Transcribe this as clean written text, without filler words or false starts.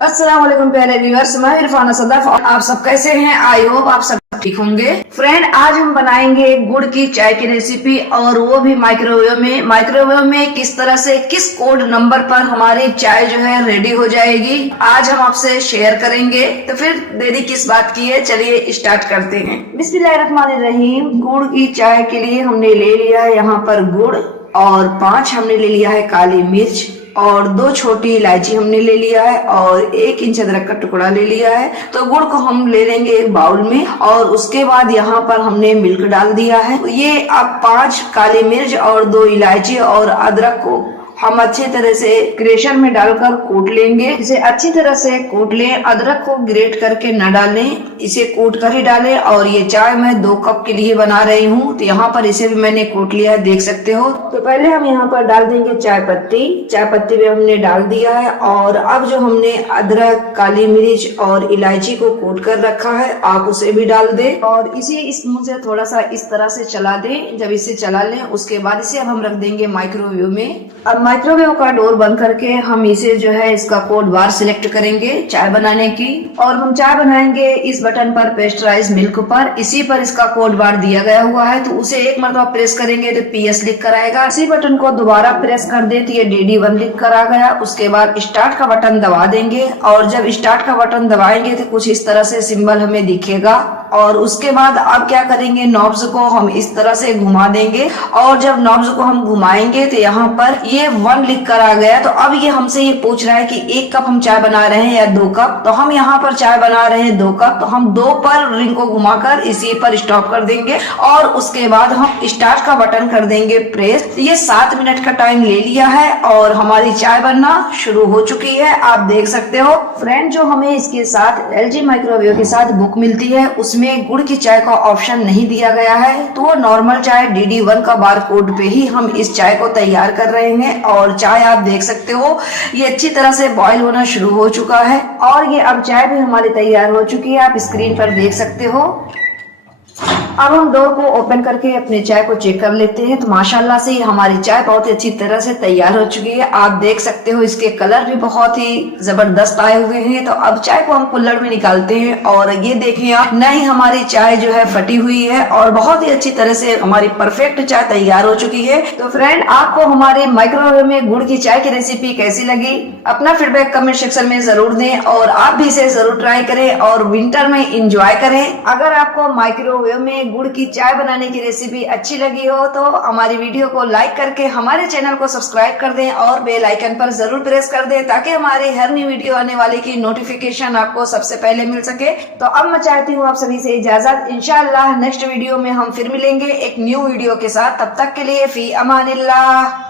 अस्सलाम वालेकुम प्यारे व्यूअर्स, मैं इरफाना सदफ। आप सब कैसे हैं? आई होप आप सब ठीक होंगे। फ्रेंड, आज हम बनाएंगे गुड़ की चाय की रेसिपी, और वो भी माइक्रोवेव में। माइक्रोवेव में किस तरह से, किस कोड नंबर पर हमारी चाय जो है रेडी हो जाएगी, आज हम आपसे शेयर करेंगे। तो फिर देरी किस बात की है, चलिए स्टार्ट करते हैं। बिस्मिल्लाहिर्रहमानिर्रहीम। गुड़ की चाय के लिए हमने ले लिया है यहाँ पर गुड़, और 5 हमने ले लिया है काली मिर्च, और 2 छोटी इलायची हमने ले लिया है, और 1 इंच अदरक का टुकड़ा ले लिया है। तो गुड़ को हम ले लेंगे एक बाउल में, और उसके बाद यहाँ पर हमने मिल्क डाल दिया है। ये अब 5 काली मिर्च और 2 इलायची और अदरक को हम अच्छी तरह से ग्रेटर में डालकर कूट लेंगे। इसे अच्छी तरह से कूट लें, अदरक को ग्रेट करके न डालें, इसे कूट कर ही डालें। और ये चाय मैं 2 कप के लिए बना रही हूँ, तो यहाँ पर इसे भी मैंने कूट लिया है, देख सकते हो। तो पहले हम यहाँ पर डाल देंगे चाय पत्ती। चाय पत्ती भी हमने डाल दिया है, और अब जो हमने अदरक, काली मिर्च और इलायची को कूट कर रखा है, आप उसे भी डाल दें, और इसे इस मुंह से थोड़ा सा इस तरह से चला दें। जब इसे चला लें, उसके बाद इसे अब हम रख देंगे माइक्रोवेव में। अब माइक्रोवेव का डोर बंद करके हम इसे जो है इसका कोड बार सिलेक्ट करेंगे चाय बनाने की, और हम चाय बनाएंगे इस बटन पर, पेस्चराइज मिल्क पर। इसी पर इसका कोड बार दिया गया हुआ है, तो उसे एक मरतबा प्रेस करेंगे तो PS लिख कर आएगा। इसी बटन को दोबारा प्रेस कर दे तो ये DD1 लिख कर आ गया। उसके बाद स्टार्ट का बटन दबा देंगे, और जब स्टार्ट का बटन दबाएंगे तो कुछ इस तरह से सिंबल हमें दिखेगा। और उसके बाद अब क्या करेंगे, नॉब्स को हम इस तरह से घुमा देंगे, और जब नॉब्स को हम घुमाएंगे तो यहाँ पर ये 1 लिख कर आ गया। तो अब ये हमसे ये पूछ रहा है कि 1 कप हम चाय बना रहे हैं या 2 कप। तो हम यहाँ पर चाय बना रहे हैं 2 कप, तो हम 2 पर रिंग को घुमाकर इसी पर स्टॉप कर देंगे, और उसके बाद हम स्टार्ट का बटन कर देंगे प्रेस। ये 7 मिनट का टाइम ले लिया है, और हमारी चाय बनना शुरू हो चुकी है, आप देख सकते हो। फ्रेंड, जो हमें इसके साथ LG माइक्रोवेव के साथ बुक मिलती है, उसमें गुड़ की चाय का ऑप्शन नहीं दिया गया है, तो वो नॉर्मल चाय DD1 का बार कोड पे ही हम इस चाय को तैयार कर रहे हैं। और चाय आप देख सकते हो ये अच्छी तरह से बॉईल होना शुरू हो चुका है, और ये अब चाय भी हमारी तैयार हो चुकी है, आप स्क्रीन पर देख सकते हो। अब हम डोर को ओपन करके अपने चाय को चेक कर लेते हैं। तो माशाल्लाह से हमारी चाय बहुत ही अच्छी तरह से तैयार हो चुकी है, आप देख सकते हो। इसके कलर भी बहुत ही जबरदस्त आए हुए हैं। तो अब चाय को हम कुल्हड़ में निकालते हैं, और ये देखें आप, नहीं हमारी चाय जो है फटी हुई है, और बहुत ही अच्छी तरह से हमारी परफेक्ट चाय तैयार हो चुकी है। तो फ्रेंड, आपको हमारे माइक्रोवेव में गुड़ की चाय की रेसिपी कैसी लगी, अपना फीडबैक कमेंट सेक्शन में जरूर दें, और आप भी इसे जरूर ट्राई करें और विंटर में इंजॉय करें। अगर आपको माइक्रोवेव में गुड़ की चाय बनाने की रेसिपी अच्छी लगी हो, तो हमारी वीडियो को लाइक करके हमारे चैनल को सब्सक्राइब कर दें, और बेल आइकन पर जरूर प्रेस कर दें, ताकि हमारी हर न्यू वीडियो आने वाले की नोटिफिकेशन आपको सबसे पहले मिल सके। तो अब मैं चाहती हूँ आप सभी से इजाजत। इंशाअल्लाह नेक्स्ट वीडियो में हम फिर मिलेंगे एक न्यू वीडियो के साथ। तब तक के लिए फी अमानिल्लाह।